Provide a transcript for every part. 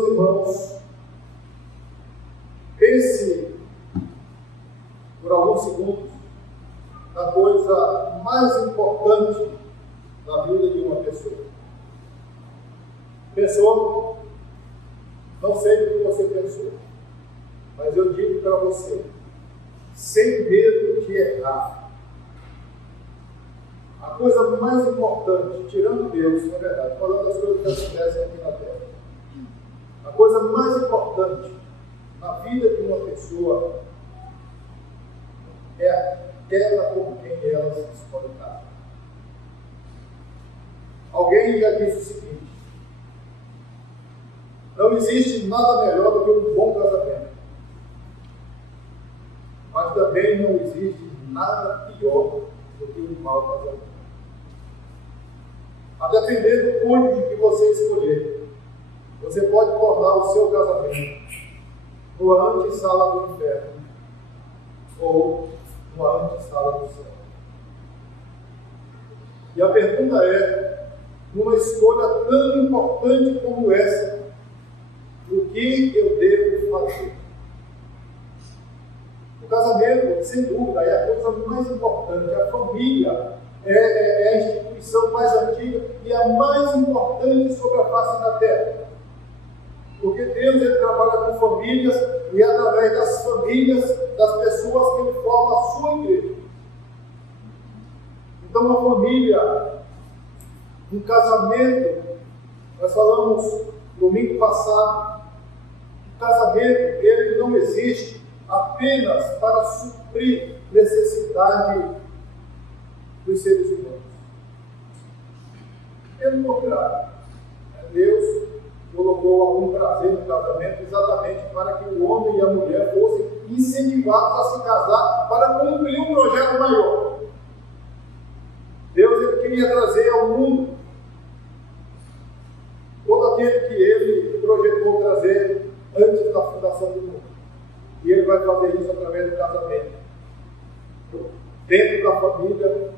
meus irmãos, pense por alguns segundos na coisa mais importante da vida de uma pessoa. Pensou? Não sei o que você pensou, mas eu digo para você, sem medo de errar, a coisa mais importante, tirando Deus, na verdade, falando das coisas que acontecem aqui na Terra, a coisa mais importante na vida de uma pessoa é aquela com quem ela se escolhe casar. Alguém já disse o seguinte: não existe nada melhor do que um bom casamento, mas também não existe nada pior do que um mau casamento. A depender do cônjuge que você escolher, você pode tornar o seu casamento numa antessala do inferno ou numa antessala do céu. E a pergunta é, numa escolha tão importante como essa, o que eu devo fazer? O casamento, sem dúvida, é a coisa mais importante. A família é a instituição mais antiga e a mais importante sobre a face da terra. Porque Deus, ele trabalha com famílias e é através das famílias, das pessoas que ele forma a sua igreja. Então, uma família, um casamento, nós falamos domingo passado, o casamento, ele não existe apenas para suprir necessidade dos seres humanos. Pelo contrário, Deus colocou algum prazer no casamento exatamente para que o homem e a mulher fossem incentivados a se casar para cumprir um projeto maior. Deus, ele queria trazer ao mundo todo aquele que ele projetou trazer antes da fundação do mundo. E ele vai fazer isso através do casamento. Dentro da família,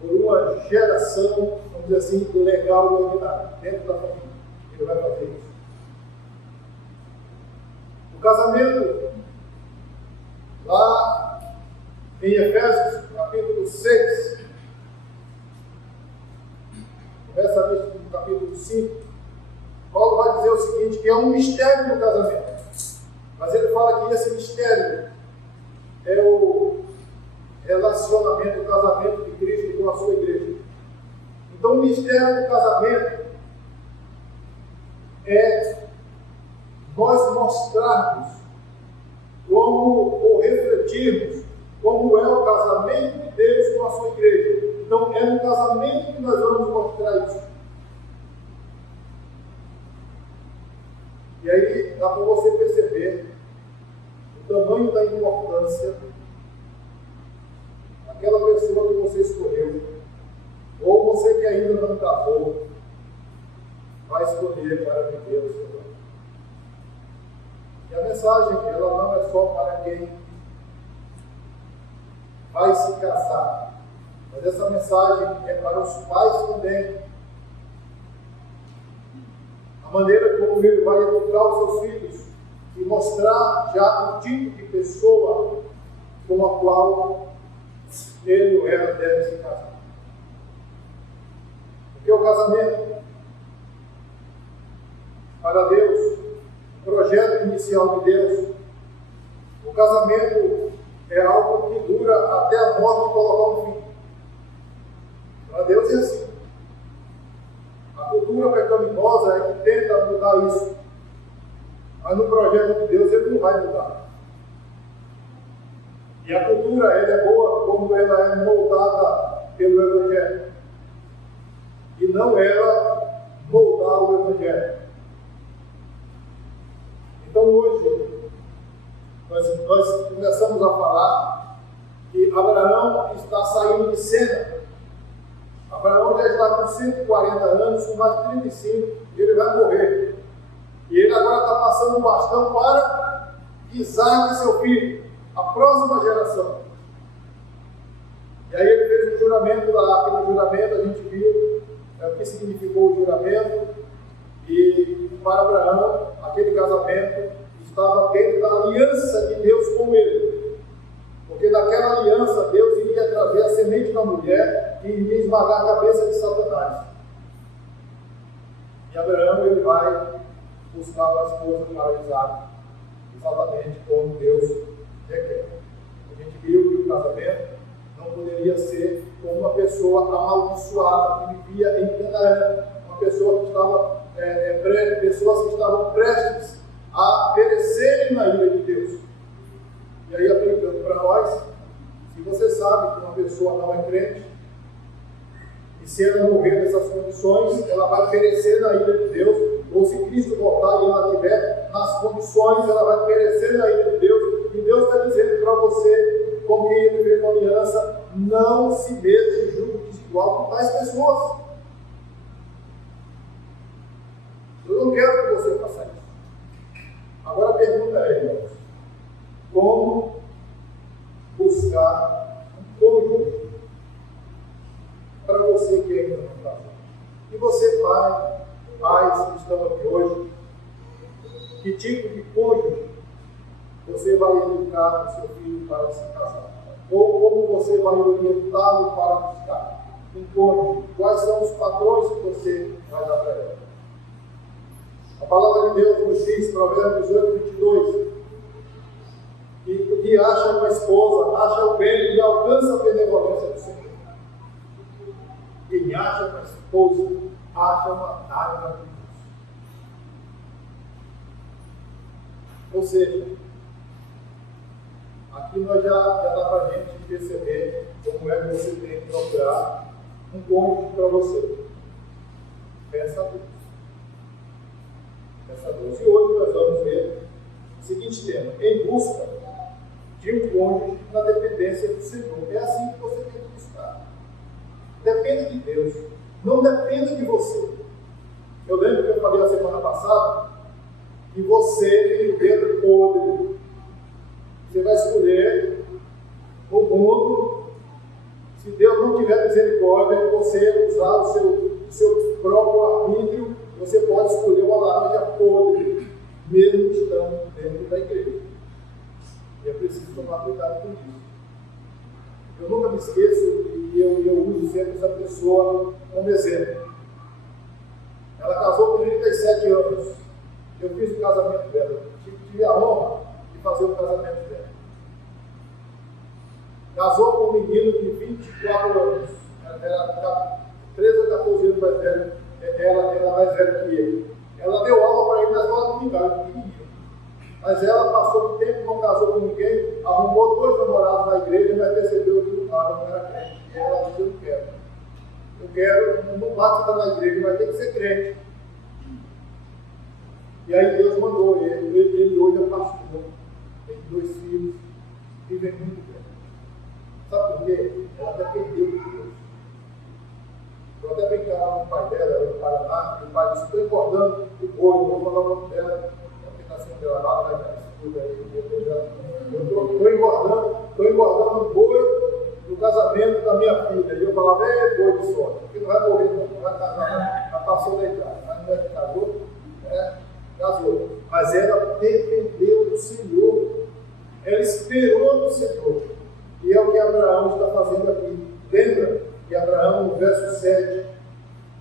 por uma geração, vamos dizer assim, legal e ordinária. Dentro da família. Ele vai fazer isso. O casamento, lá em Efésios, capítulo 6, começa a lista do capítulo 5, Paulo vai dizer o seguinte, que é um mistério do casamento. Mas ele fala que esse mistério é o relacionamento, o casamento de Cristo com a sua igreja. Então, o mistério do casamento é nós mostrarmos como, ou refletirmos, como é o casamento de Deus com a sua igreja. Então, é no casamento que nós vamos mostrar isso. E aí, dá para você perceber o tamanho da importância daquela pessoa que você escolheu, ou você que ainda não casou, vai escolher para viver o seu casamento. E a mensagem, ela não é só para quem vai se casar, mas essa mensagem é para os pais também. A maneira como ele vai educar os seus filhos e mostrar já o tipo de pessoa com a qual ele ou ela deve se casar. Porque o casamento, para Deus, o projeto inicial de Deus, o casamento é algo que dura até a morte colocar um fim. Para Deus é assim. A cultura pecaminosa é que tenta mudar isso. Mas no projeto de Deus ele não vai mudar. E a cultura ela é boa quando ela é moldada pelo Evangelho. E não ela moldar o Evangelho. Então hoje, nós começamos a falar que Abraão está saindo de cena. Abraão já está com 140 anos, com mais de 35, e ele vai morrer. E ele agora está passando o bastão para Isaac, seu filho, a próxima geração. E aí ele fez um juramento lá, aquele juramento a gente viu o que significou o juramento, E para Abraão, aquele casamento estava dentro da aliança de Deus com ele. Porque naquela aliança, Deus iria trazer a semente da mulher e iria esmagar a cabeça de Satanás. E Abraão, ele vai buscar uma esposa para Isaac, exatamente como Deus requer. A gente viu que o casamento não poderia ser com uma pessoa amaldiçoada que vivia em Canaã, uma pessoa que estava, pessoas que estavam prestes a perecerem na ira de Deus. E aí, aplicando para nós, se você sabe que uma pessoa não é crente, e se ela morrer nessas condições, ela vai perecer na ira de Deus, ou se Cristo voltar e ela estiver nas condições, ela vai perecer na ira de Deus, e Deus está dizendo para você, com quem ele fez uma aliança, não se meta em julgo desigual com tais pessoas. Eu não quero que você faça isso. Agora a pergunta é, irmãos, como buscar um cônjuge para você que ainda não casou? E você, pais que estão aqui hoje, que tipo de cônjuge você vai educar o seu filho para se casar? Ou como você vai orientá-lo para buscar um cônjuge? Quais são os padrões que você vai dar para ele? A palavra de Deus nos diz, Provérbios 18, 22, que o que acha uma esposa, acha o bem e alcança a benevolência do Senhor. Quem acha uma esposa, acha uma dádiva de Deus. Ou seja, aqui nós já dá para a gente perceber como é que você tem que procurar um cônjuge para você. Peça a Deus. Peça a Deus. E hoje nós vamos ver o seguinte tema: em busca de um cônjuge na dependência do Senhor. É assim que você tem que buscar. Depende de Deus. Não dependa de você. Eu lembro que eu falei a semana passada que você tem o dedo podre. Você vai escolher o mundo. Se Deus não tiver misericórdia e você usar o seu próprio arbítrio, você pode escolher uma laranja podre, mesmo estando dentro da igreja. E é preciso tomar cuidado com isso. Eu nunca me esqueço, e eu uso sempre essa pessoa como exemplo. Ela casou com 37 anos. Eu fiz o casamento dela. Tive a honra de fazer o casamento dela. Casou com um menino de 24 anos. Ela era 13 ou 14 anos mais velha. Ela era mais velha que ele. Ela deu aula para ele na escola dominical, pequenininho. Mas ela passou um tempo, não casou com ninguém, arrumou 2 namorados na igreja, mas percebeu que o cara não era crente. E ela disse: eu quero. Eu quero, não basta estar na igreja, mas tem que ser crente. E aí Deus mandou ele. Ele hoje é pastor, tem 2 filhos, vive muito bem. Sabe por quê? Ela dependeu de Deus. Eu até brincava com o pai dela, no Paraná, e o pai disse: estou engordando o boi, não vou falar o nome dela, a aplicação dela lá, vai dar estudo aí. Estou engordando o boi do casamento da minha filha. E eu falava: boi de sorte, porque não vai morrer, não vai casar, já passou da idade, mas não é que casou, casou. Mas ela dependeu do Senhor, ela esperou no Senhor, e é o que Abraão está fazendo aqui. Lembra que Abraão, no verso 7,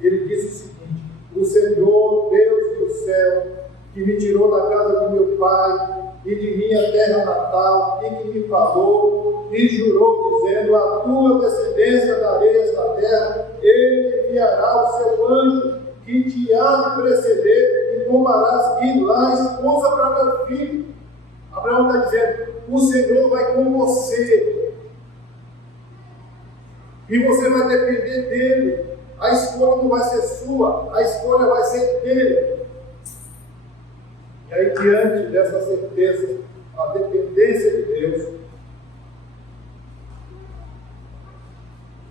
ele disse o seguinte: o Senhor, Deus do céu, que me tirou da casa de meu pai e de minha terra natal, e que me falou e jurou, dizendo: a tua descendência darei esta terra, ele enviará o seu anjo, que te há de preceder, e tomarás de lá esposa para meu filho. Abraão está dizendo: o Senhor vai com você, e você vai depender dele. A escolha não vai ser sua, a escolha vai ser dele. E aí, diante dessa certeza, a dependência de Deus,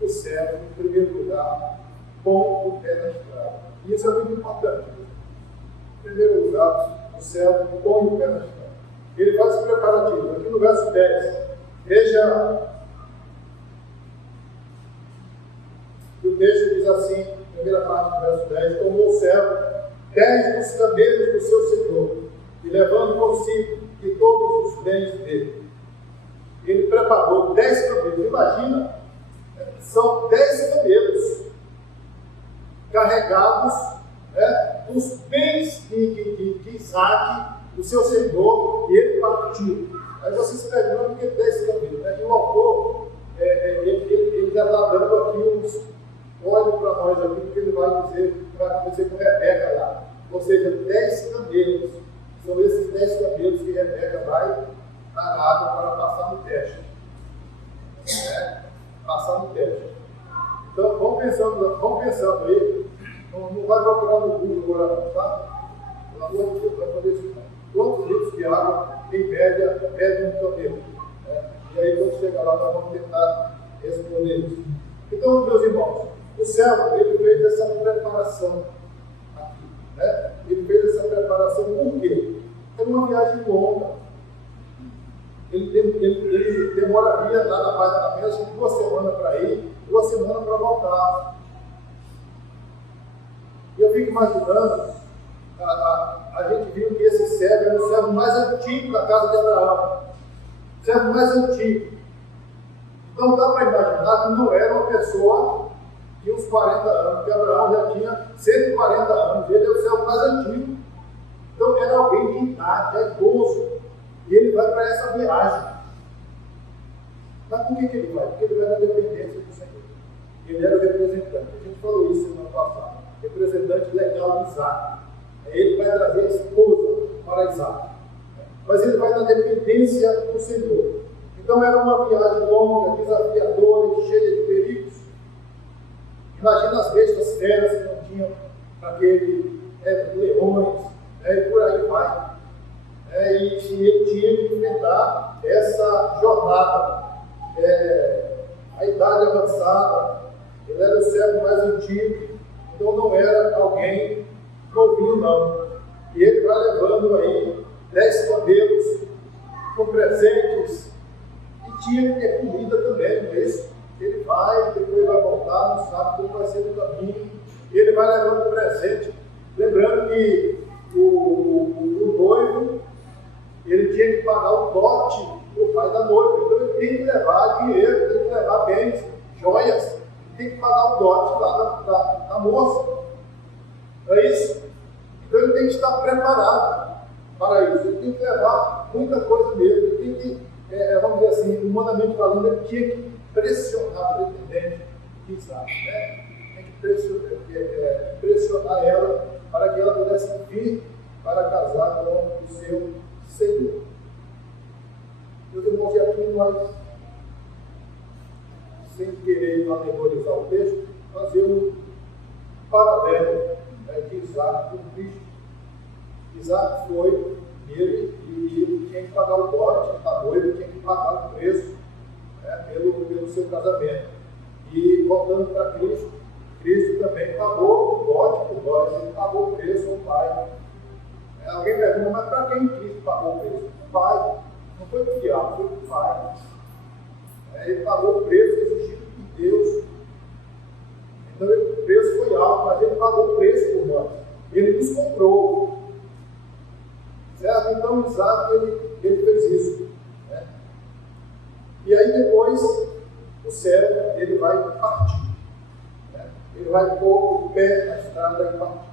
o servo, em primeiro lugar, põe o pé na estrada. E isso é muito importante. Em primeiro lugar, o servo põe o pé na estrada. Ele faz os preparativos. Aqui no verso 10, veja. O texto diz assim, primeira parte do verso 10: tomou o servo 10 dos camelos do seu senhor, e levando consigo de todos os bens dele. Ele preparou 10 camelos. Imagina, são 10 camelos carregados, né, dos bens de Isaac, do seu senhor, e ele partiu. Aí você se pergunta por que 10 camelos, né? E o autor, ele já está dando aqui uns olhos para nós aqui, porque ele vai dizer o que vai acontecer com Rebeca lá. Ou seja, 10 camelos. São esses 10 camelos que Rebeca vai na água para passar no teste. Passar no teste. Então, vamos pensando aí. Não vai procurar no Google agora não, tá? Pelo amor de Deus, vai fazer isso não. Quantos litros de água, em média, pede um camelo? E aí, quando chegar lá, nós vamos tentar responder isso. Então, meus irmãos, o servo, ele fez essa preparação aqui, né? Ele fez essa preparação por quê? É uma viagem longa. Ele demoraria lá na Baía da Mesa 2 semanas para ir, 2 semanas para voltar. E eu fico imaginando, a gente viu que esse servo era o servo mais antigo da casa de Abraão. O servo mais antigo. Então dá para imaginar que não era uma pessoa de uns 40 anos, porque Abraão já tinha 140 anos, ele é o servo mais antigo. Então era alguém de idade, é idoso. E ele vai para essa viagem. Mas por que ele vai? Porque ele vai na dependência do Senhor. Ele era o representante. A gente falou isso semana passada. Representante legal de Isaac. Ele vai trazer a esposa para Isaac. Mas ele vai na dependência do Senhor. Então era uma viagem longa, desafiadora, cheia de perigos. Imagina as bestas feras que não tinham aquele leões, e por aí vai. E ele tinha que enfrentar essa jornada. A idade avançada, ele era o servo mais antigo, então não era alguém novinho não. E ele vai levando aí 10 camelos com presentes, e tinha que ter comida também, não é isso? Ele vai, depois vai voltar, não sabe como vai ser o caminho, e ele vai levando presente. Lembrando que o noivo, ele tinha que pagar o dote do pai da noiva, então ele tem que levar dinheiro, tem que levar bens, joias, tem que pagar o dote lá da moça. Não é isso? Então ele tem que estar preparado para isso, ele tem que levar muita coisa mesmo, ele tem que, vamos dizer assim, humanamente falando, ele tinha que pressionar o pretendente de Isaac, né? Tem que pressionar ela para que ela pudesse vir para casar com o seu Senhor. Meus irmãos, e aqui nós, sem querer alegorizar o texto, fazer um paralelo de Isaac com Cristo. Isaac foi ele tinha que pagar o dote, a noiva tinha que pagar o preço, pelo seu casamento. E voltando para Cristo, Cristo também pagou o dote por nós, ele pagou o preço ao Pai. Alguém pergunta, mas para quem Cristo pagou o preço? O Pai. Não foi para o diabo, foi para o Pai. Ele pagou o preço exigido por Deus. Então o preço foi alto, mas ele pagou o preço por nós. Ele nos comprou. Certo? Então Isaac ele fez isso. Né? E aí depois o servo ele vai partir. Né? Ele vai pôr o pé na estrada e partir.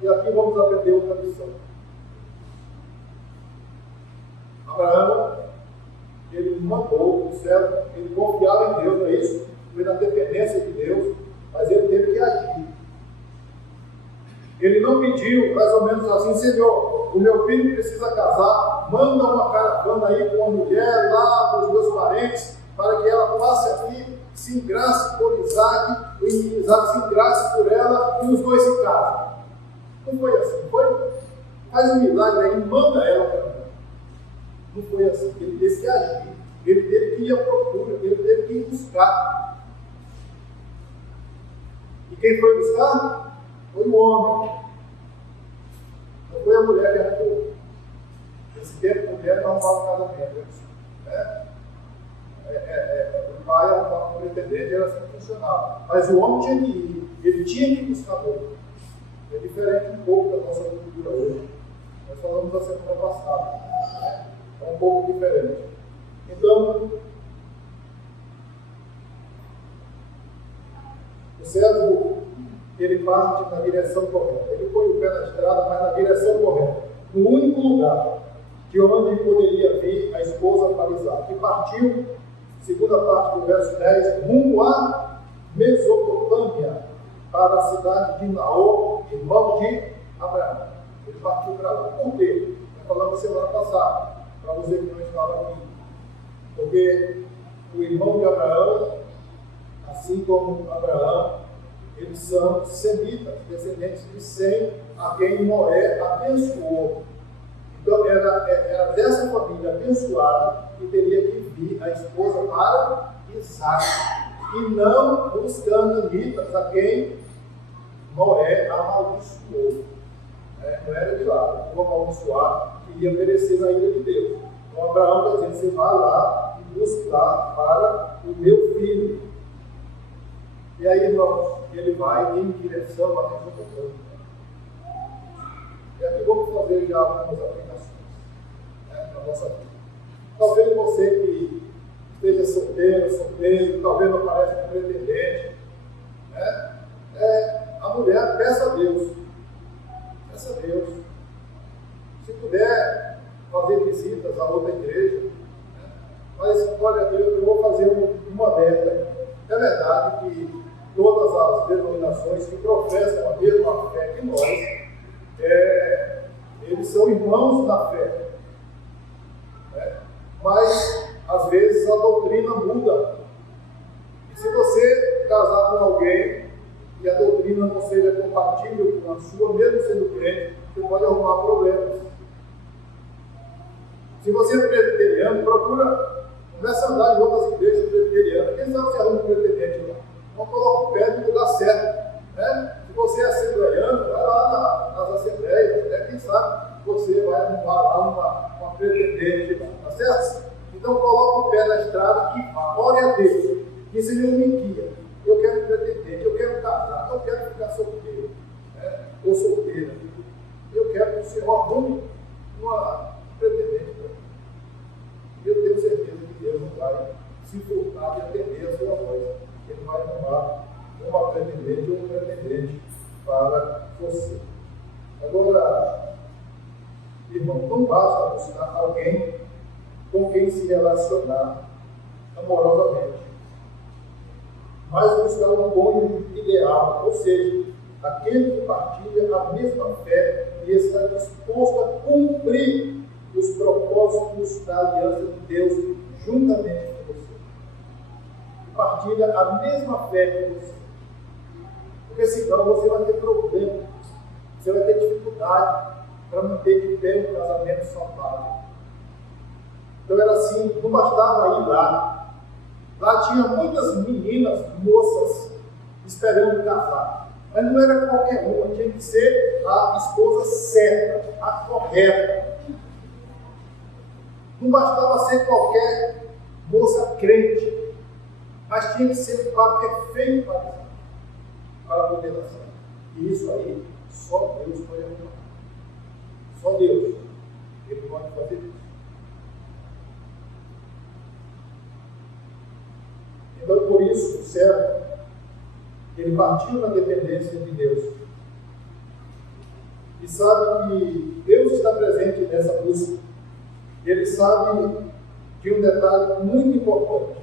E aqui vamos aprender outra lição. Abraão, ele mandou o servo, ele confiava em Deus, não é isso? Foi na dependência de Deus, mas ele teve que agir. Ele não pediu, mais ou menos assim, Senhor, o meu filho precisa casar, manda uma caravana aí com uma mulher lá, dos meus parentes, para que ela passe aqui, se engrace por Isaac, e Isaac se engrace por ela, e os dois se casam. Não foi assim, foi? Faz um milagre aí, manda ela para mim. Não foi assim, ele teve que agir, ele teve que ir à procura, ele teve que ir buscar. E quem foi buscar? Foi o homem. Não foi a mulher que arrumou. Nesse tempo, a mulher não arrumava o casamento. Né? O pai arrumava um pretendente, era assim que funcionava. Mas o homem tinha que ir, ele tinha que buscar outro. É diferente um pouco da nossa cultura hoje. Nós falamos na semana passada. Né? É um pouco diferente. Então, o servo, ele parte na direção correta. Ele põe o pé na estrada, mas na direção correta. No único lugar de onde poderia vir a esposa para Isaac. Que partiu, segunda parte do verso 10, rumo a Mesopotâmia, para a cidade de Naor, irmão de Abraão. Ele partiu para lá. Por quê? Nós falamos semana passada, para você que não estava aqui. Porque o irmão de Abraão, assim como Abraão, eles são semitas, descendentes de Sem, a quem Noé abençoou. Então era dessa família abençoada que teria que vir a esposa para Isaac, e não os canaanitas, a quem Noé amaldiçoou. Não era de lá, o amaldiçoar que ia perecer na ilha de Deus. Então Abraão está dizendo: você vai lá e busque lá para o meu filho. E aí, irmãos, ele vai em direção à Mesopotâmia. E aqui vamos fazer já algumas aplicações na nossa vida. Talvez você que esteja solteiro, talvez não pareça um pretendente, a mulher, peça a Deus. Peça a Deus. Se puder fazer visitas a outra igreja, mas olha, eu vou fazer uma aberta. É verdade que todas as denominações que professam a mesma fé que nós, eles são irmãos da fé. Mas, às vezes, a doutrina muda. E se você casar com alguém e a doutrina não seja compatível com a sua, mesmo sendo crente, você pode arrumar problemas. Se você é presbiteriano, começa a andar em outras igrejas presbiterianas. Quem sabe você arruma um pretendente lá? Não coloca o pé no lugar certo. Se você é assembleiano, vai lá nas assembleias. Quem sabe você vai arrumar lá uma pretendente lá. Tá certo? Então coloca o pé na estrada e vá. Ore a Deus. E Senhor, me guia. Eu quero pretendente, eu quero casar, eu quero ficar solteiro, ou solteira. Eu quero que o Senhor arrume uma pretendente para mim. E eu tenho certeza que Deus não vai se furtar de atender a sua voz. Ele vai arrumar uma pretendente ou um pretendente para você. Agora, irmão, não basta buscar alguém com quem se relacionar amorosamente, mas buscar um cônjuge ideal, ou seja, aquele que partilha a mesma fé e está disposto a cumprir os propósitos da aliança de Deus juntamente com você. Que partilha a mesma fé que você. Porque senão você vai ter problema, você vai ter dificuldade para manter de pé um casamento saudável. Então era assim, não bastava ir lá. Lá tinha muitas meninas, moças, esperando casar. Mas não era qualquer uma, tinha que ser a esposa certa, a correta. Não bastava ser qualquer moça crente, mas tinha que ser o par perfeito para poder nascer. E isso aí, só Deus pode arrumar. Só Deus. Ele pode fazer isso. Então, por isso, o servo, ele partiu na dependência de Deus. E sabe que Deus está presente nessa busca. Ele sabe de um detalhe muito importante,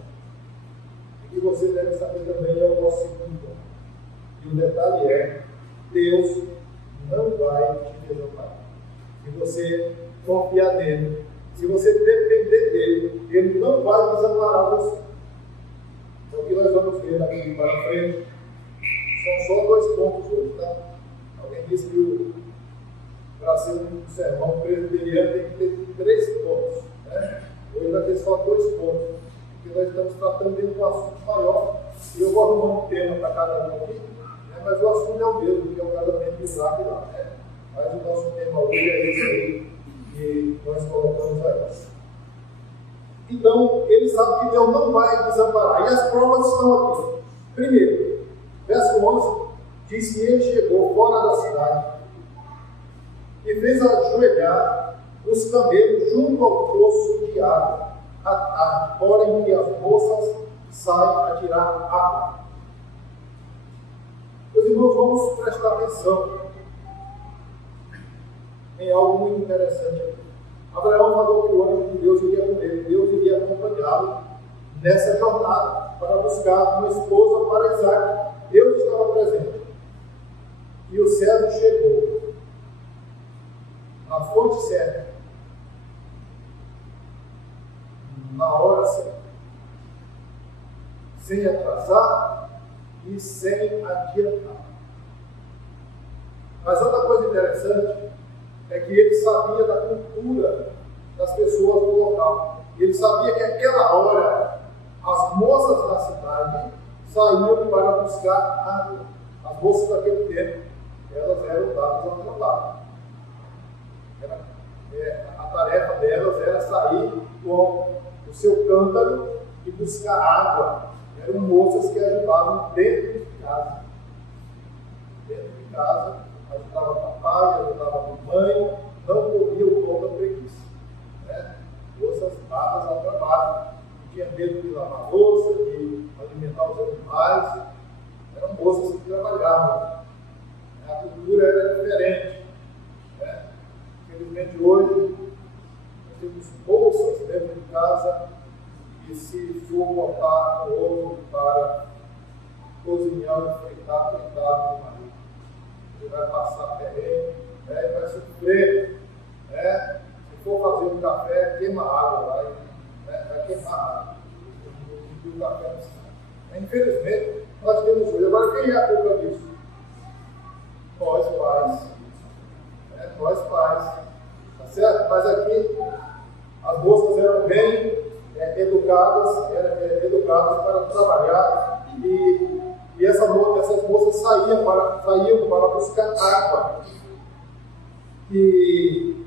e que você deve saber também, é o nosso segundo ponto. E o detalhe é: Deus não vai te desamparar. Se você confiar nele, se você depender dele, ele não vai desamparar você. Então, o que nós vamos ver daqui para frente são só 2 pontos hoje, tá? Alguém disse que para ser um sermão presbiteriano tem que ter 3 pontos, né? Hoje vai ter só 2 pontos, porque nós estamos tratando de um assunto maior, e eu vou arrumar um tema para cada um aqui, mas o assunto é o mesmo, que é o casamento de Isaac lá, Mas o nosso tema hoje é esse aí, que nós colocamos aí. Então, ele sabe que Deus não vai desamparar. E as provas estão aqui. Primeiro, verso 11, diz que ele chegou fora da cidade e fez ajoelhar os camelos junto ao poço de água, à hora em que as moças saem a tirar água. Meus irmãos, vamos prestar atenção em algo muito interessante aqui. Abraão falou que o anjo de Deus iria com ele, Deus iria acompanhá-lo nessa jornada para buscar uma esposa para Isaac. Deus estava presente. E o servo chegou na fonte certa, na hora certa, sem atrasar e sem adiantar. Mas outra coisa interessante é que ele sabia da cultura das pessoas do local. Ele sabia que naquela hora as moças da cidade saíam para buscar água. As moças daquele tempo, elas eram dadas ao trabalho. A tarefa delas era sair com o seu cântaro e buscar água. Eram moças que ajudavam dentro de casa. Dentro de casa, ajudava papai, ajudava mamãe, não corria o pão da preguiça. Moças dadas ao trabalho. Não tinha medo de lavar louça, de alimentar os animais. Eram moças que trabalhavam. A cultura era diferente. Infelizmente hoje nós temos moças dentro de casa que, se for botar o ovo para cozinhar e fritar, coitado do marido. Ele vai passar perrengue, vai sofrer. Se for fazer um café, queima água, vai queimar água. O café não sai. Infelizmente, nós temos hoje. Agora, quem é a culpa disso? Nós pais. Nós pais. Tá certo? Mas aqui, as moças eram bem educadas, educadas para trabalhar, e essas moças saíam para buscar água. E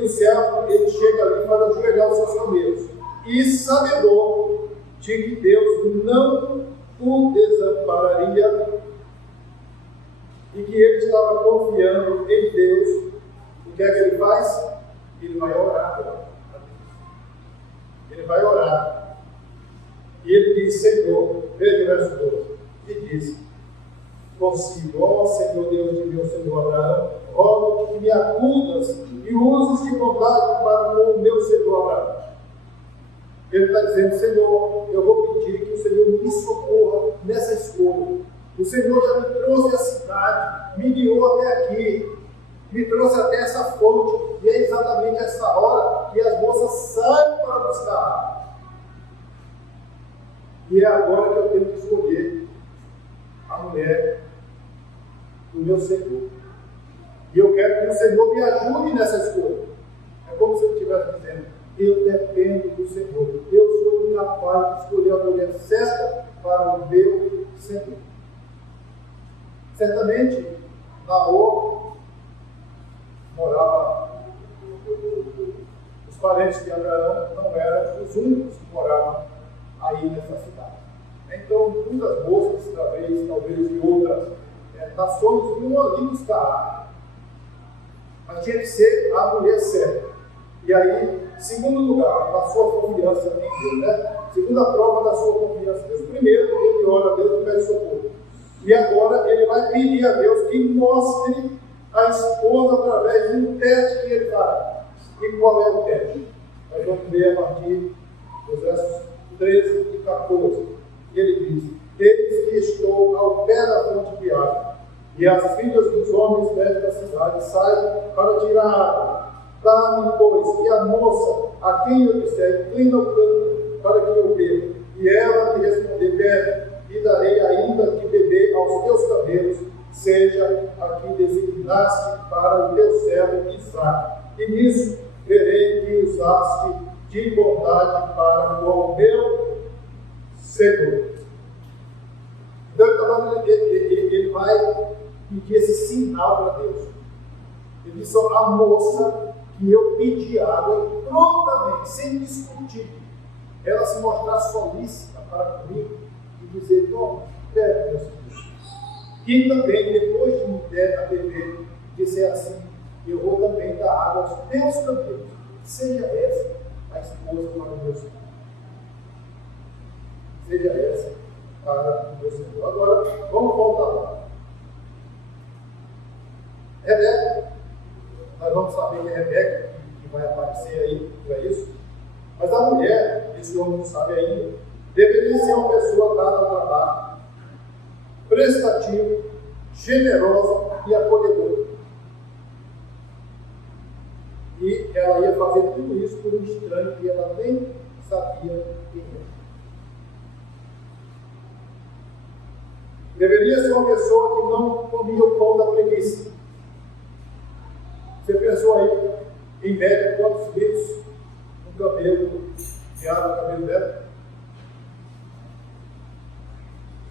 o servo, ele chega ali para ajoelhar os seus camelos, e sabedor de que Deus não o desampararia, e que ele estava confiando em Deus, o que é que ele faz? Ele vai orar. Ele vai orar. E ele diz: Senhor, veja o verso 12, e diz consigo: ó Senhor Deus de meu Senhor Abraão, rogo que me acudas e uses de bondade para com o meu Senhor Abraão. Ele está dizendo: Senhor, eu vou pedir que o Senhor me socorra nessa escolha. O Senhor já me trouxe à cidade, me guiou até aqui, me trouxe até essa fonte, e é exatamente essa hora que as moças saem para buscar água. E é agora que eu tenho que escolher a mulher do meu Senhor. E eu quero que o Senhor me ajude nessa escolha. É como se ele estivesse dizendo: eu dependo do Senhor. Eu sou incapaz de escolher a mulher certa para o meu Senhor. Certamente, Naor morava, os parentes de Abraão não eram os únicos que moravam aí nessa cidade. Então, muitas moças, talvez de outras nações, vinham ali buscar água. Mas tinha que ser a mulher certa. E aí, segundo lugar, a sua confiança em Deus, Segunda prova da sua confiança em Deus. Primeiro, ele ora a Deus e pede socorro. E agora ele vai pedir a Deus que mostre a esposa através de um teste que ele fará. E qual é o teste? Nós vamos ver a partir dos versos 13 e 14. Ele diz: eis que estou ao pé da fonte de água, e as filhas dos homens desta cidade saem para tirar água. Dá-me, pois, que a moça a quem eu disser, inclina o cântaro para que eu beba. E ela me responder: bebe, e darei ainda que beber aos teus camelos, seja a que designaste para o teu servo Isaque. E nisso verei que usaste de bondade para com o meu Senhor. Então ele vai pedir esse sinal para Deus. Ele disse: a moça que eu pedi água, e prontamente, sem discutir, ela se mostrar solícita para comigo e dizer: toma, bebe, meu Senhor. E também, depois de me der a beber, disser assim: eu vou também dar água aos teus camelos. Seja essa a esposa para o meu Senhor. Seja essa para o meu Senhor. Agora, vamos voltar lá. Rebeca, nós vamos saber que é Rebeca, que vai aparecer aí, não é isso? Mas a mulher, esse homem não sabe ainda, deveria ser uma pessoa dada ao trabalho, prestativa, generosa e acolhedora. E ela ia fazer tudo isso por um estranho que ela nem sabia quem era. Deveria ser uma pessoa que não comia o pão da preguiça. Você pensou aí, em média, quantos litros um camelo de água no cabelo dela?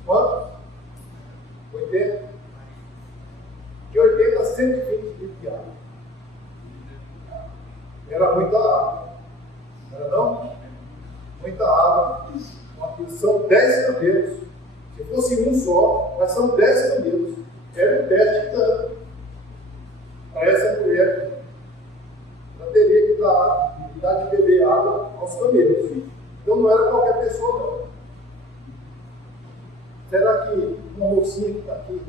Quanto? 80? De 80 a 120 litros de água. Era muita água. Era não? Muita água. São 10 camelos. Se fosse um só, mas são 10 camelos. Era um teste de tanto. Para essa mulher, ela teria que dar de beber água aos camelos. Então não era qualquer pessoa, não. Será que uma mocinha que está aqui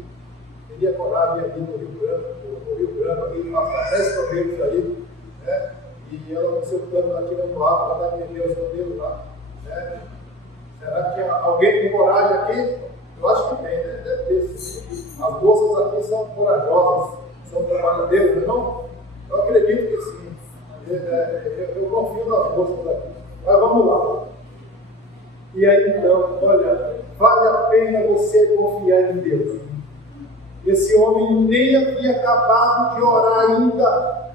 teria coragem de ir no Rio Branco, aqui passar 10 camelos aí, né? E ela com seu cano aqui no lado, ela vai beber os camelos lá, né? Será que alguém tem coragem aqui? Eu acho que tem, né? Deve ter. As moças aqui são corajosas, são trabalhadeiras, não? Eu acredito que sim. Eu confio nas moças aqui. Mas vamos lá. E aí então, olha, vale a pena você confiar em Deus. Esse homem nem havia acabado de orar ainda.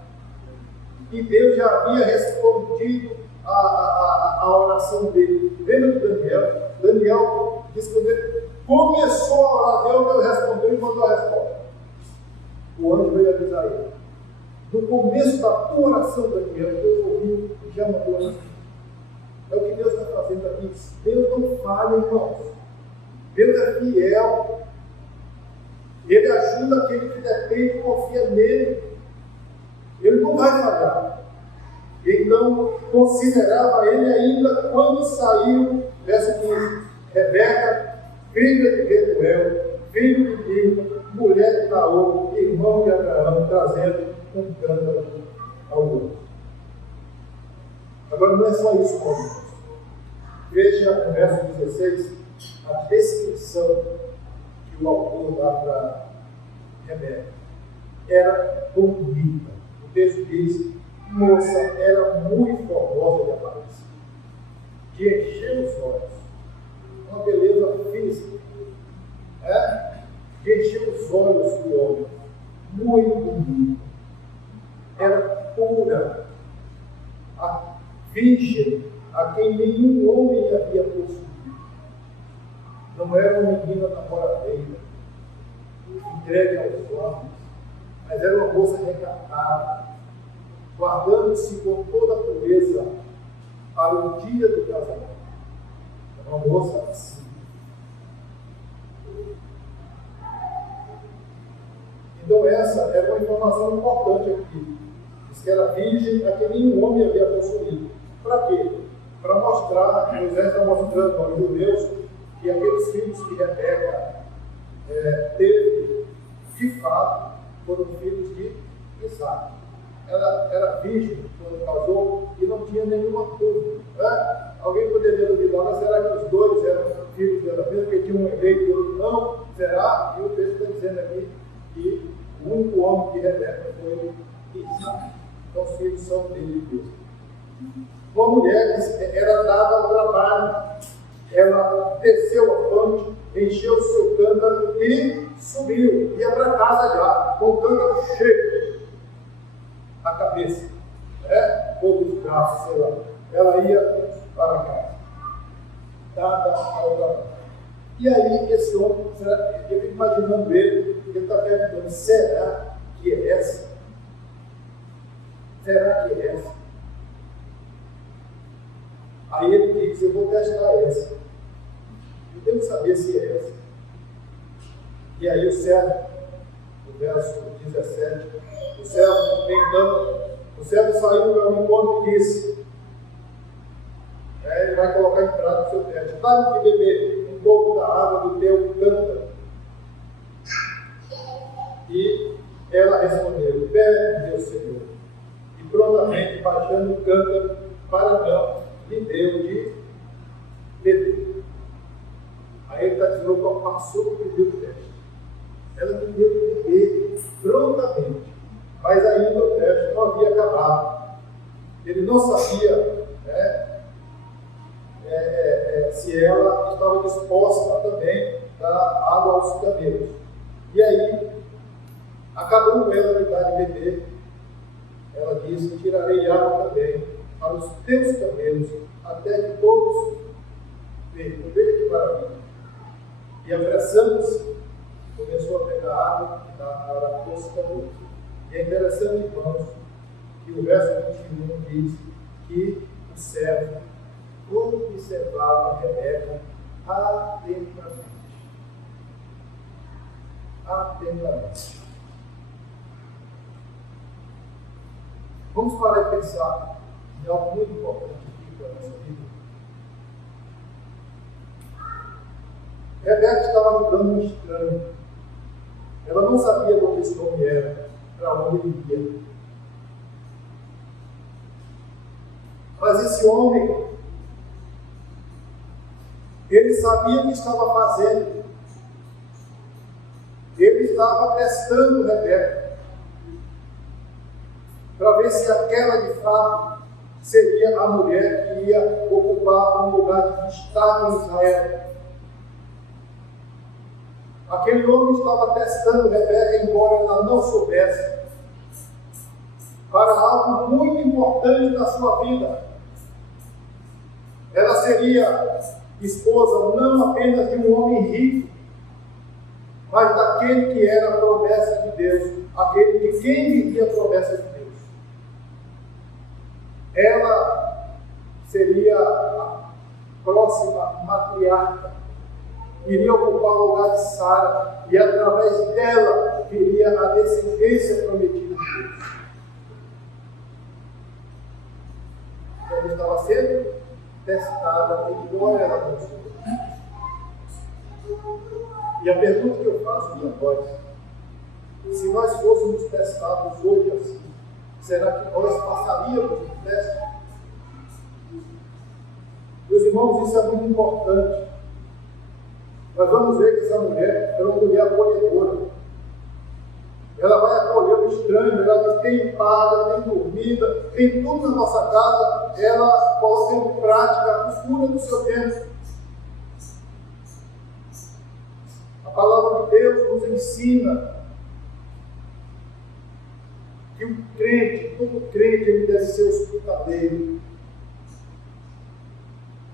E Deus já havia respondido a oração dele. Lembra de Daniel? Daniel diz que quando ele começou a orar, Deus respondeu e mandou a resposta. O anjo veio avisar ele. No começo da tua oração, Daniel, Deus ouviu e já mandou a resposta. É o que Deus está fazendo aqui. Deus não falha, irmãos. Deus é fiel. Ele ajuda aquele que depende e confia nele. Ele não vai falhar. Então, considerava ele ainda quando saiu, verso 15, Rebeca, filha de Betuel, filho de Bilha, mulher de Naor, irmão de Abraão, trazendo um cântaro ao outro. Agora não é só isso, irmãos. Veja no verso 16 a descrição que o autor dá para Rebeca. Era bonita. O texto diz: moça, era muito formosa de aparência, de encher os olhos, uma beleza física, de encher os olhos do homem, muito bonita, era pura, a virgem, a quem nenhum homem havia possuído. Não era uma menina namoradeira, entregue aos homens, mas era uma moça recatada, guardando-se com toda a pureza para o dia do casamento. Uma moça assim. Então essa era uma informação importante aqui. Diz que era virgem a que nenhum homem havia possuído. Para quê? Para mostrar, Moisés está mostrando para os judeus que aqueles filhos que Rebeca teve, de fato, foram filhos de Isaac. Ela era virgem quando casou e não tinha nenhuma dúvida. Alguém poderia duvidar, mas será que os dois eram filhos dela mesma, porque tinha um eleito e outro não? Será? E o texto está dizendo aqui que o único homem de Rebeca foi Isaac. Então os filhos são dele mesmo. Uma mulher que era dada ao trabalho, ela desceu a fonte, encheu o seu cântaro e subiu, ia para casa já, com o cântaro cheio a cabeça, ou dos braços, sei lá. Ela ia para casa, dada ao trabalho. E aí, esse homem, eu fico imaginando ele está perguntando: será que é essa? Será que é essa? Aí ele diz: eu vou testar essa. Eu tenho que saber se é essa. E aí o servo, no verso 17, o servo vem dando, o servo saiu ao encontro e disse, ele vai colocar em prato o seu teste, dá-me de beber um pouco da água do teu cântaro. E ela respondeu, bebe, meu Senhor. E prontamente, baixando o cântaro para não, lhe deu de beber. Aí ele está dizendo qual passou o primeiro teste. Ela lhe deu de beber prontamente. Mas ainda o teste não havia acabado. Ele não sabia, se ela estava disposta também a dar água aos camelos. E aí, acabando ela de dar de beber, ela disse, tirarei água também para os teus camelos, até que todos vejam. Veja que maravilha. E apressando-se, começou a pegar água e dar para os camelos. E é interessante, irmãos, que o verso 21 diz que o servo observava Rebeca atentamente. Vamos parar e pensar em algo muito importante aqui para a nossa vida. Rebeca estava ajudando um estranho. Ela não sabia de onde esse homem era, para onde ele ia. Mas esse homem, ele sabia o que estava fazendo. Ele estava testando Rebeca, para ver se aquela de fato seria a mulher que ia ocupar um lugar de destaque em Israel. Aquele homem estava testando Rebeca, embora ela não soubesse, para algo muito importante na sua vida. Ela seria esposa não apenas de um homem rico, mas daquele que era a promessa de Deus, aquele de quem vivia a promessa de Deus. Ela seria a próxima matriarca, iria ocupar o lugar de Sara, e através dela viria a descendência prometida de Deus. Ela estava sendo testada, embora ela não soubesse. E a pergunta que eu faço para nós, se nós fôssemos testados hoje assim, será que nós passaríamos no teste? Meus irmãos, isso é muito importante. Nós vamos ver que essa mulher é uma mulher acolhedora. Ela vai acolher o estranho, ela diz, tem paga, tem dormida, tem tudo na nossa casa, ela coloca em prática a cura do seu tempo. A palavra de Deus nos ensina que o crente, todo crente, ele deve ser hospitaleiro.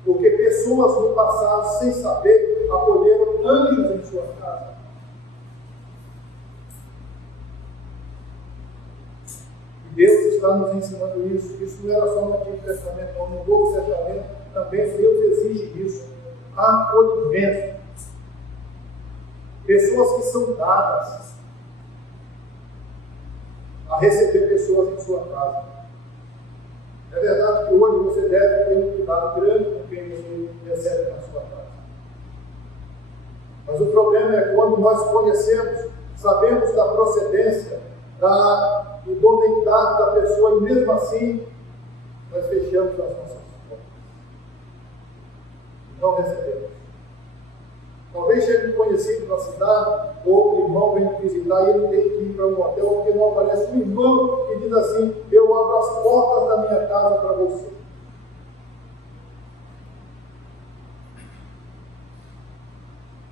Porque pessoas no passado, sem saber, acolheram anjos em sua casa. E Deus está nos ensinando isso. Isso não era só no Antigo Testamento, não. No Novo Testamento também Deus exige isso. Acolhimento. Pessoas que são dadas a receber pessoas em sua casa. É verdade que hoje você deve ter um cuidado grande com quem você recebe na sua casa. Mas o problema é quando nós conhecemos, sabemos da procedência, da idoneidade da pessoa, e mesmo assim, nós fechamos as nossas portas. Não recebemos. Talvez chegue um conhecido na cidade, ou o irmão vem visitar e ele tem que ir para um hotel, porque não aparece um irmão que diz assim, eu abro as portas da minha casa para você.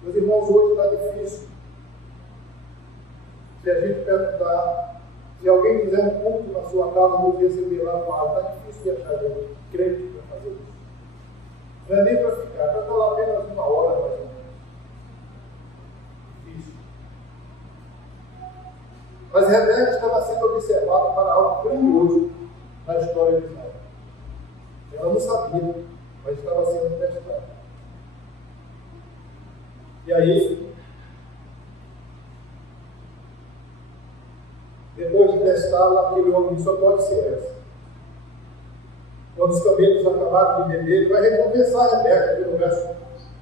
Meus irmãos, hoje está difícil. Se a gente perguntar, se alguém fizer um culto na sua casa, nos receber lá e falar, está difícil de achar gente crente para fazer isso. Não é nem para ficar, para estar lá apenas uma hora, mais ou menos. Mas Rebeca estava sendo observada para algo grandioso na história de Israel. Ela não sabia, mas estava sendo testada. E aí, Depois de testá-la, aquele homem só pode ser essa. Quando os camelos acabaram de beber, ele vai recompensar a Rebeca, aqui no verso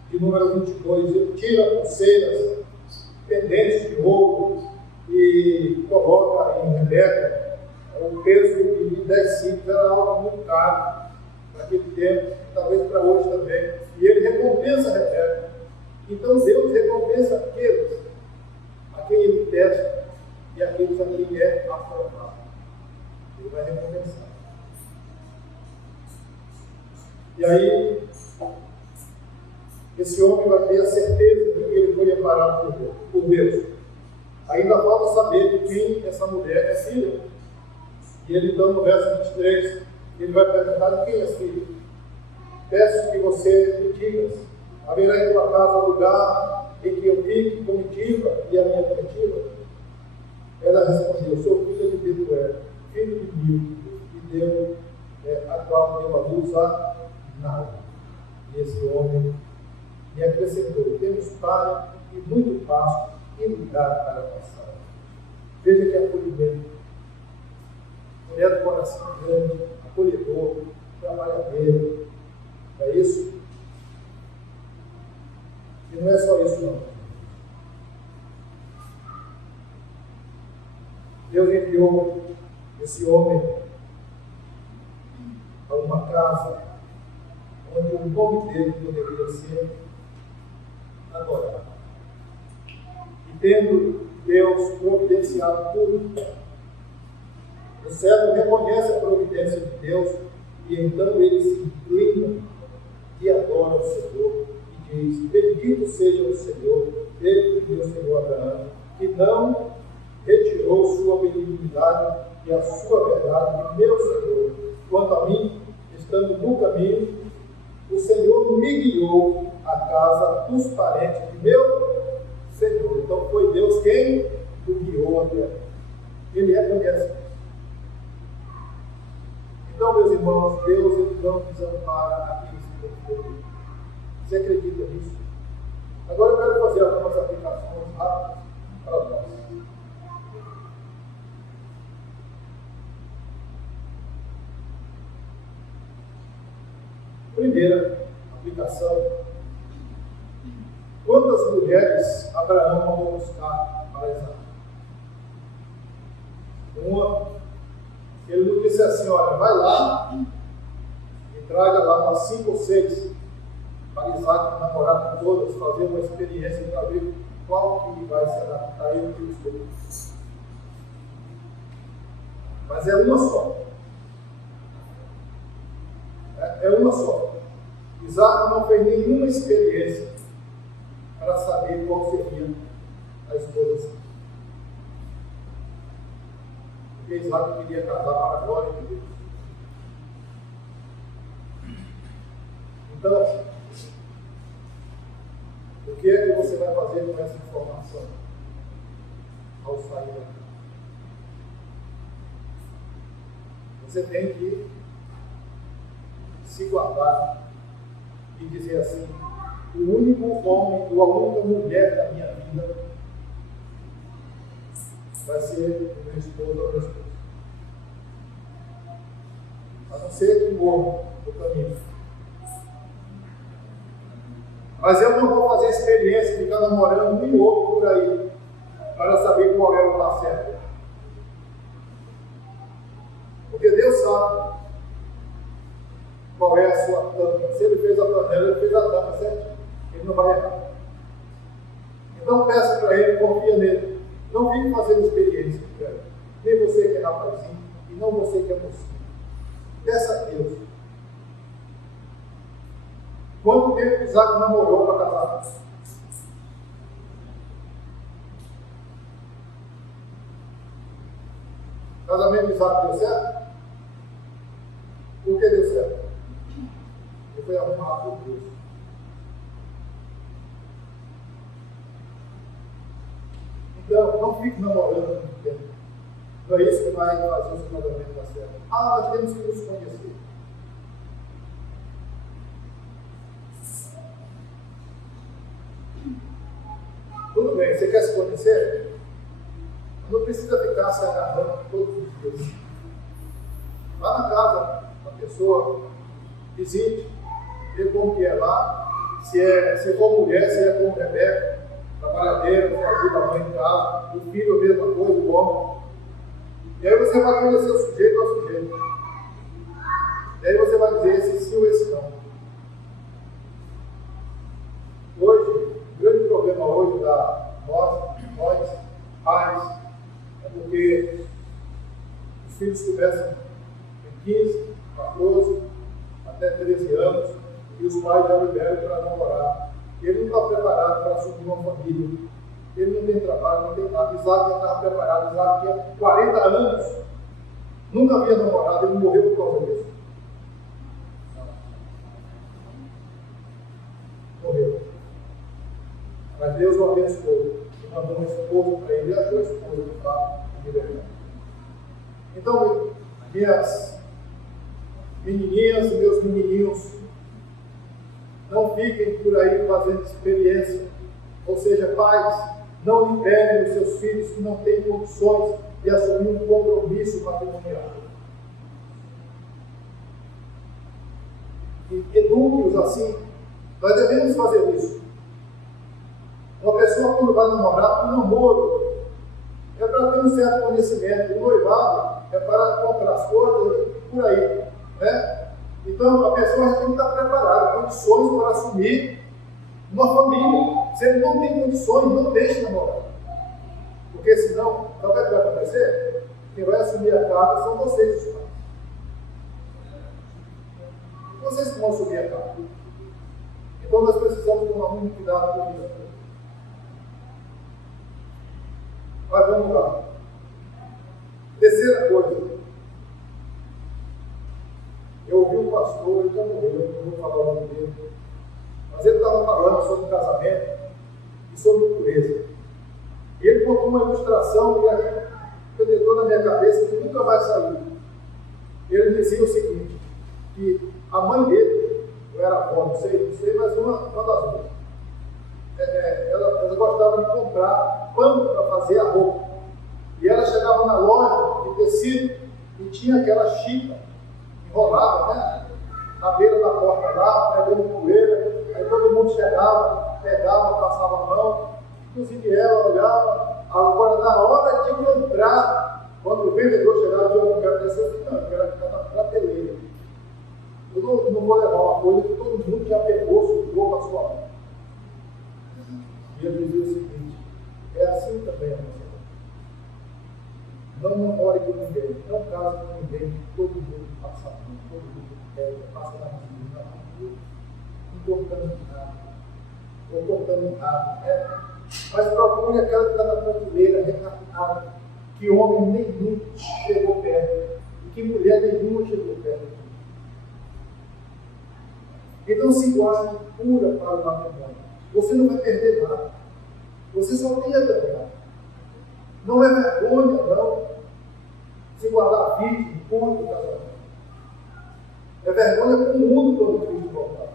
de número 22. Ele tira pulseiras, pendentes de ouro e coloca em Rebeca. O peso de 10 ciclos era algo muito caro naquele tempo, talvez para hoje também. E ele recompensa a Rebeca. Então Deus recompensa aqueles a quem ele testa e aqueles a quem é aprovado. Ele vai recompensar. E aí, esse homem vai ter a certeza de que ele foi amparado por Deus. Ainda falta saber de quem essa mulher é filha. E ele, então, no verso 23, ele vai perguntar de quem é filha. Peço que você me digas, haverá em tua casa lugar em que eu fique comitiva e a minha comitiva? Ela respondeu, sou filha de Betuel, filho de Mil, e deu a qual deu a luz a nada. E esse homem me acrescentou, temos palha e muito pasto e lugar para passar. Veja que acolhimento. Mulher do coração grande, acolhedor, trabalhadeiro. É isso? E não é só isso não. Deus enviou esse homem a uma casa onde o nome dele poderia ser adorado. E tendo Deus providenciado tudo, o servo reconhece a providência de Deus e então ele se inclina e adora o Senhor e diz, bendito seja o Senhor, Deus de meu Senhor Abraão, que não retirou sua benignidade e a sua verdade de meu Senhor. Quanto a mim, estando no caminho, o Senhor me guiou à casa dos parentes de meu Senhor. Então foi Deus quem o guiou até aqui. Ele reconhece isso. Então, meus irmãos, Deus ele não desampara aqueles que confiam. Você acredita nisso? Agora eu quero fazer algumas aplicações rápidas para nós. Primeira aplicação. Quantas mulheres Abraão mandou buscar para Isaac? Uma, ele não disse assim, olha, vai lá e traga lá umas 5 ou 6 para Isaac namorar com todas, fazer uma experiência para ver qual que vai se adaptar a ele que os dois. Mas é uma só. É uma só. Isaac não fez nenhuma experiência para saber qual seria a esposa. Porque Isaac queria casar para a glória de Deus. Então, o que é que você vai fazer com essa informação ao sair daqui? Você tem que se guardar e dizer assim, o único homem ou a única mulher da minha vida vai ser o meu esposo ou meu esposo. A não ser que morra no caminho. Mas eu não vou fazer experiência de ficar namorando um e outro por aí para saber qual é o lugar certo. Porque Deus sabe qual é a sua tampa. Se ele fez a panela, ele fez a tampa, certo? Ele não vai errar. Então peça para ele, confia nele. Não fique fazendo experiência, velho. Nem você que é rapazinho, e não você que é mocinho. Peça a Deus. Quanto tempo Isaac namorou para casar? O casamento de Isaac deu certo? Por que deu certo? Ele foi arrumado por Deus. Então, não fique namorando muito tempo. Não é isso que vai fazer o seu casamento dar certo. Ah, nós temos que nos conhecer. Tudo bem, você quer se conhecer? não precisa ficar se agarrando todos os dias. Vá na casa da pessoa, visite, vê como que é lá, se for mulher, se é como Rebeca, trabalhadeira, que ajuda a mãe em casa, o filho a mesma coisa, o homem. E aí você vai conhecer o sujeito ao sujeito. E aí você vai dizer esse sim ou esse não. Hoje, o grande problema hoje da nós, pais, é porque os filhos começam em 15, 14, até 13 anos, e os pais já liberam para namorar. Ele não está preparado para assumir uma família. Ele não tem trabalho, não tem nada. Isaac já estava preparado. Isaac tinha 40 anos, nunca havia namorado, ele morreu por causa disso. Morreu. Mas Deus o abençoou e mandou uma esposa para ele, e achou a esposa de fato de verdade. Então, minhas menininhas e meus menininhos, não fiquem por aí fazendo experiência. Ou seja, pais, não liberem os seus filhos que não têm condições de assumir um compromisso matrimonial. E eduque-os assim. Nós devemos fazer isso. Uma pessoa, quando vai namorar, o namoro é para ter um certo conhecimento. O noivado é para comprar as coisas por aí, né? Então, a pessoa tem que estar preparada, condições para assumir uma família. Se ele não tem condições, não deixe namorar. Porque senão, sabe o que vai acontecer? Quem vai assumir a casa são vocês, os pais. Vocês que vão assumir a casa. Então, nós precisamos tomar muito cuidado com isso. Mas vamos lá. Terceira coisa. Eu ouvi um pastor, ele já morreu, não vou falar o nome dele, mas ele estava falando sobre casamento e sobre pureza. E ele contou uma ilustração que penetrou na minha cabeça que nunca vai sair. Ele dizia o seguinte, que a mãe dele, ou era avó, não sei, mas uma das duas, ela gostava de comprar pano para fazer a roupa. E ela chegava na loja de tecido e tinha aquela chita enrolada, né? Na beira da porta lá, pegando poeira. Aí todo mundo chegava, pegava, passava a mão. Inclusive ela olhava. Agora, na hora de comprar, quando o vendedor chegava, eu não quero descer, não, eu quero ficar na prateleira. Eu não vou levar uma coisa que todo mundo já pegou, sujou para a sua mão. E ele dizia o seguinte: é assim também a nossa vida. Não namore com ninguém, não case com ninguém, que todo mundo passa a mão, todo mundo passa na rua, não cortando nada, ou cortando nada, né? Mas procure aquela que está na prateleira, recatada, que homem nenhum chegou perto, e que mulher nenhuma chegou perto. Então se guarde pura para o matrimônio. Você não vai perder nada. Você só tem a ganhar. Não é vergonha, não, se guardar virgem, puro do casamento. É vergonha para o mundo quando Cristo voltar.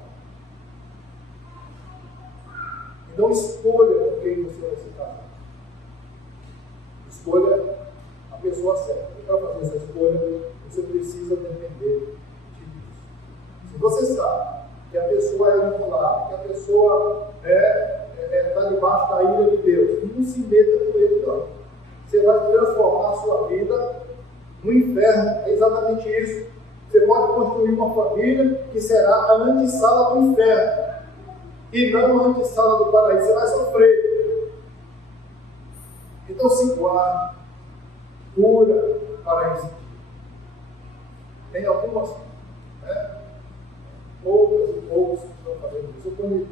Então escolha com quem você vai se casar. Escolha a pessoa certa. E para fazer essa escolha, você precisa depender de Deus. Se você sabe que a pessoa é imulável, que a pessoa está debaixo da ira de Deus, não se meta com ele, não. Você vai transformar a sua vida no inferno. É exatamente isso. Você pode construir uma família que será a antessala do inferno e não a antessala do paraíso. Você vai sofrer. Então se guarde pura para esse dia. Tem algumas, né? Poucas e poucos que estão fazendo isso. Eu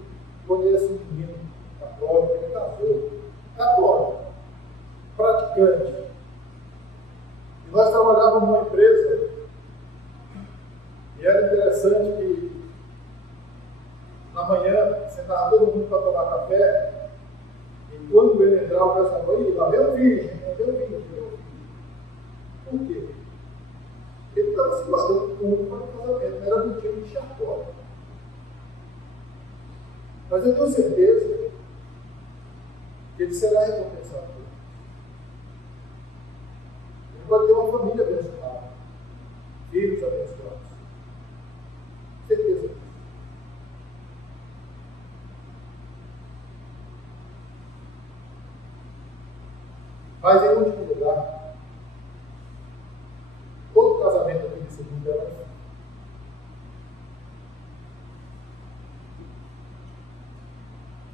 conheço um menino católico, ele casou. Católico, praticante. E nós trabalhávamos numa empresa e era interessante que na manhã sentava todo mundo para tomar café e quando ele entrava, o pessoal falava: lá vem o virgem, lá vem o virgem. Por quê? Ele estava se guardando puro para o casamento, não era motivo de chacota. Mas eu tenho certeza que ele será recompensado. pode ter uma família abençoada, filhos abençoados. Certeza disso. Mas, em último lugar, todo casamento aqui nesse mundo é assim.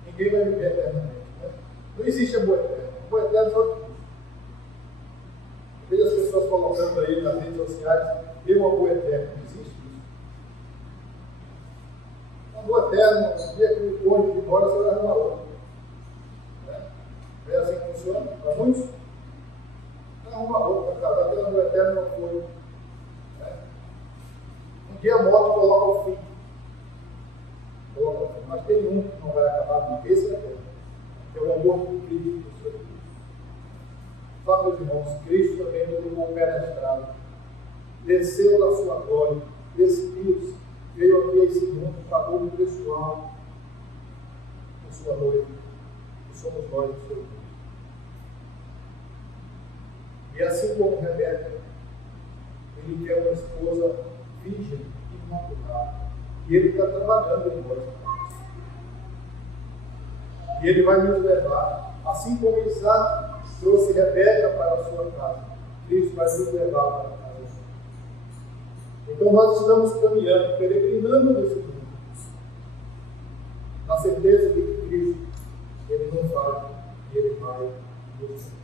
Ninguém vai viver eternamente. Né? Não existe amor eterno. Amor eterno só de Cristo. Veja as pessoas colocando aí nas redes sociais, meu amor eterno. Não existe isso. Amor eterno, no dia que o cônjuge ir embora, você vai arrumar outro. Né? É assim que funciona para muitos? Não arruma outro para casar, aquele amor eterno não foi. Né? Um dia a morte coloca o fim. Mas tem um que não vai acabar nunca, esse é bom, que é o amor de Cristo no seu Deus. Sabe, meus irmãos, Cristo também não levou o pé na estrada, desceu da sua glória, despiu-se, veio aqui a esse mundo, pagou o pessoal da sua noiva, que somos nós do seu Deus. E assim como Rebeca, ele quer uma esposa virgem, imaculada. E ele está trabalhando em nós. E ele vai nos levar, assim como Isaac trouxe Rebeca para a sua casa, Cristo vai nos levar para a casa dele. Então nós estamos caminhando, peregrinando nesse mundo, na certeza de que Cristo, ele não vai e ele vai nos levar.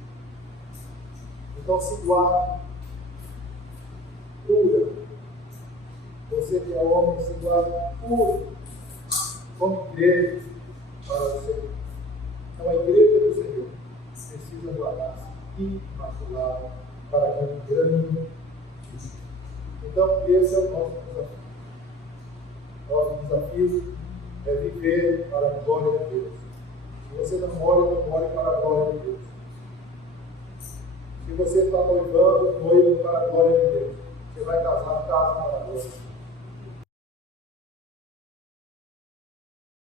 Então se guarde, cura. Você que é homem, se guarde puro, como igreja para o Senhor. Então a igreja do Senhor precisa guardar-se imaculada para aquele grande dia. Então esse é o nosso desafio. Nosso desafio é viver para a glória de Deus. Se você não more para a glória de Deus. Se você está noivando, noivo para a glória de Deus. Você vai casar, casa para a glória de Deus.